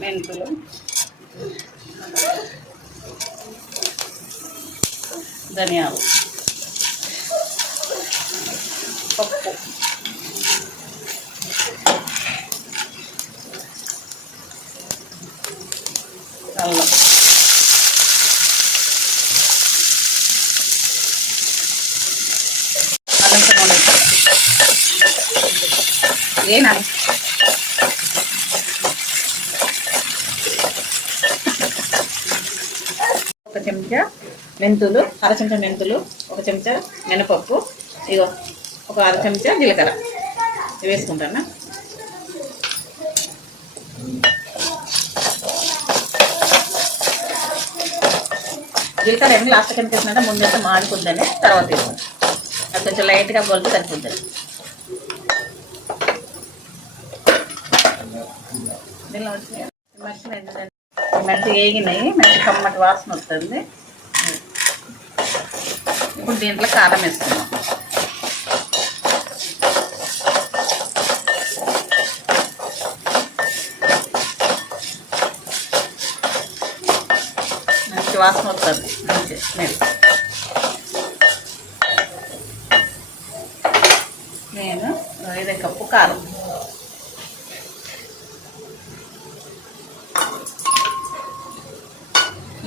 మెంతులు ధనియాలు పప్పు అల్లం ఏనా ఒక చెంచా మెంతులు అర చెంచా మెంతులు ఒక చెంచా మినపప్పు ఇగో ఒక అర చెంచా జీలకర్ర. వేసుకుంటాను? జీలకర్ర ఎన్ని లాస్ట్ కింద ముందు ముందైతే మాడుకుందని తర్వాత తీసుకుంటాను అది కొంచెం లైట్గా గొలితే సరిపోతుంది మంచిగా వచ్చినాయి వేగినాయి మెంతి కమ్మటి వాసన వస్తుంది. ఇప్పుడు దీంట్లో కారం వేస్తున్నాం మంచి వాసన వస్తుంది. మంచి స్మెల్ నేను ఐదు కప్పు కారం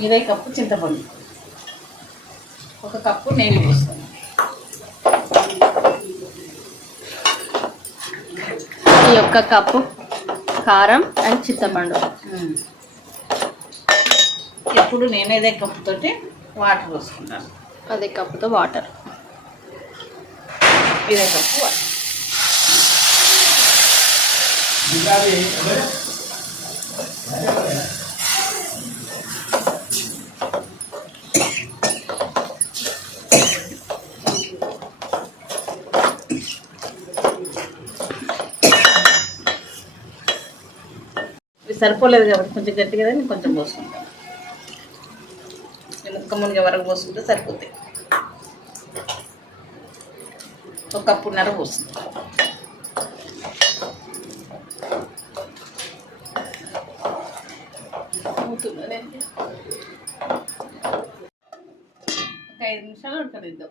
ఇదే కప్పు చింతపండు. ఒక కప్పు నెయ్యి పోస్తాను ఈ ఒక్క కప్పు కారం అండ్ చింతపండు. ఇప్పుడు నేను ఇదే కప్పుతోటి వాటర్ పోసుకుంటాను. అదే కప్పుతో వాటర్. ఇదే కప్పు వాటర్ ఇది సరిపోలేదు కాబట్టి కొంచెం గట్టిగా నేను కొంచెం పోసుకుంటాను ఈ ముక్క మునిగే వరకు పోసుకుంటే సరిపోతాయి ఒక కప్పున్నర పోస్తుంది ఒక ఐదు నిమిషాలు ఉడకనిద్దాం.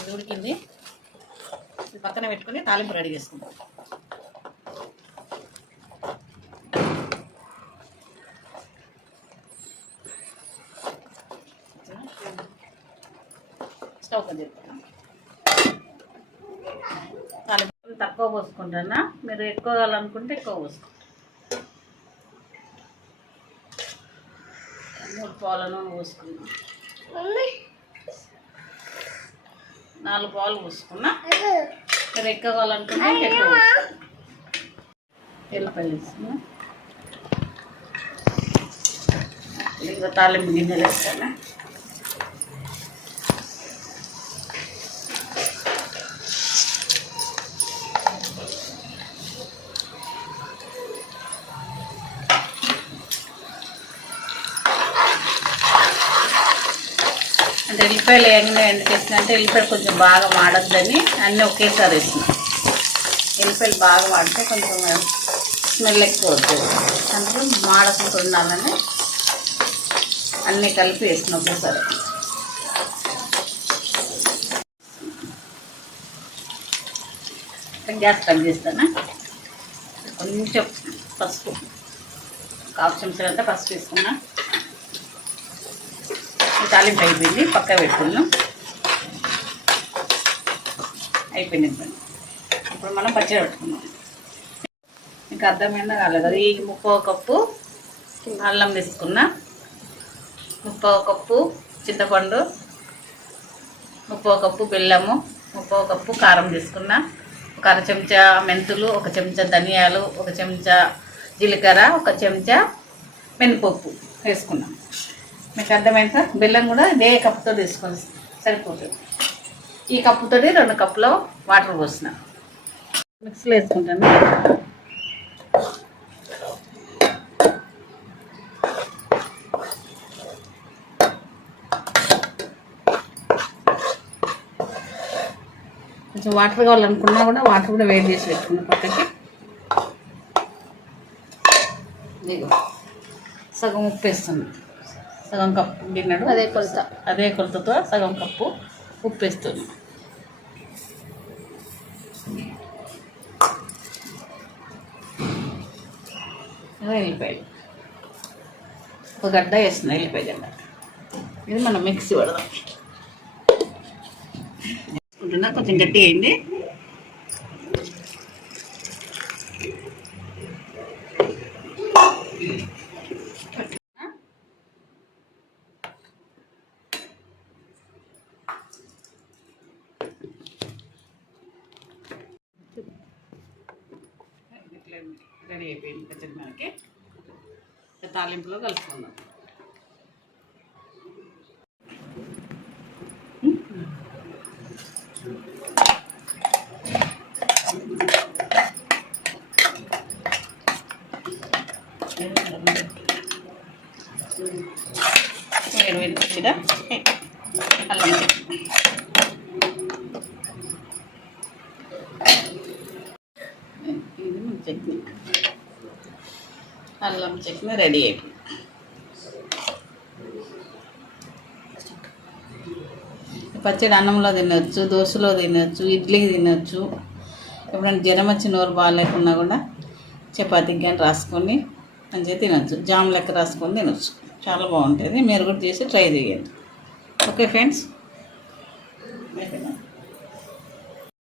ఇది ఉడికింది. ఇది పక్కన పెట్టుకొని తాలింపు రెడీ చేసుకుందాం. స్టవ్ కొంచెం తాలింపు తక్కువ పోసుకుంటారా మీరు ఎక్కువ కావాలనుకుంటే ఎక్కువ పోసుకోండి. మూడు పాల నూనె పోసుకున్నాం నాలుగు పాలు పోసుకున్నా. మీరు ఎక్కువ కావాలనుకుంటే ఎక్కువ పోసుకోండి ఎల్లిపాయలు వేసుకున్నా ఇంకా తాలింపు గిన్నెలు వేస్తానా అంటే ఎల్లిపాయలు ఎందుకు వేసిన అంటే ఎల్లిపాయలు కొంచెం బాగా మాడద్దని అన్నీ ఒకేసారి వేసిన ఎల్లిపాయలు బాగా మాడితే కొంచెం స్మెల్ ఎక్కువ అవుతుంది అందులో మాడకుండా ఉండాలని అన్నీ కలిపి వేసిన ఒకేసారి. గ్యాస్ కట్ చేస్తానా? కొంచెం పసుపు. కాల్చిన తర్వాత పసుపు వేసుకున్నా. తాలింపు అయిపోయింది పక్క పెట్టుకున్నాం అయిపోయింది ఇప్పుడు మనం పచ్చడి పెట్టుకున్నాం ఇంకా అర్థమైందా కాలేదు. కదా ఈ ముప్పో కప్పు అల్లం తీసుకున్నా ముప్పో కప్పు చింతపండు. ముప్పో కప్పు బెల్లము. ముప్పో కప్పు కారం తీసుకున్నా. ఒక అర చెంచా మెంతులు ఒక చెంచా ధనియాలు ఒక చెంచా జీలకర్ర ఒక చెంచా మినపప్పు వేసుకున్నాం. మీకు అర్థమైంది? సార్ బెల్లం కూడా ఇదే కప్పుతో తీసుకొని సరిపోతుంది. ఈ కప్పుతో రెండు కప్పులో వాటర్ పోసిన. మిక్సీలో వేసుకుంటాను. కొంచెం వాటర్ కావాలనుకున్నా కూడా వాటర్ కూడా వేడి చేసి పెట్టుకున్నాం పక్కకి. సగం ఉప్పు వేస్తున్నాం. సగం కప్పు గిన్నెడు. అదే కొలత. అదే కొలతతో సగం కప్పు ఉప్పు వేస్తుంది వెళ్ళిపోయాయి ఒక గడ్డ వేస్తుంది వెళ్ళిపోయి గడ్డ. ఇది మనం మిక్సీ పడదాం. కొంచెం గట్టి అయింది. రెడీ అయిపోయింది పచ్చడి మనకి తాలింపులో కలుపుకుందాం ఇరవై వేరు అల్లం చట్నీ. అల్లం చట్నీ రెడీ అయిపోయింది పచ్చడి అన్నంలో తినొచ్చు దోశలో తినొచ్చు ఇడ్లీకి తినొచ్చు. ఎప్పుడైనా జ్వరం వచ్చి నోరు బాగాలేకున్నా కూడా చపాతీకి కానీ రాసుకొని మంచిగా తినొచ్చు. జామ్ లెక్క రాసుకొని తినొచ్చు. చాలా బాగుంటుంది. మీరు కూడా చేసి ట్రై చేయండి. Okay friends.